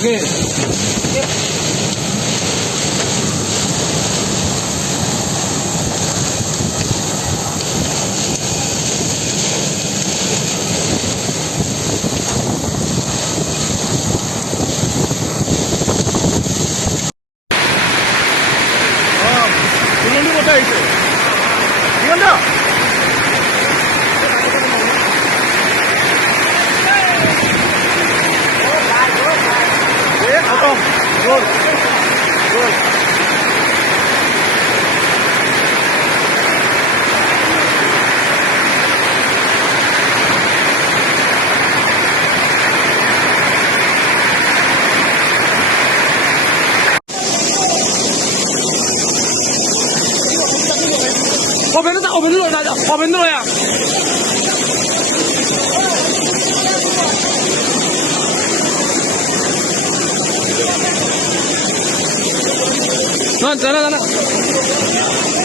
Oke. Turun dulu guys. Gimana? Potong. Gol. Gol.后边路大家，后边路呀。那，在那。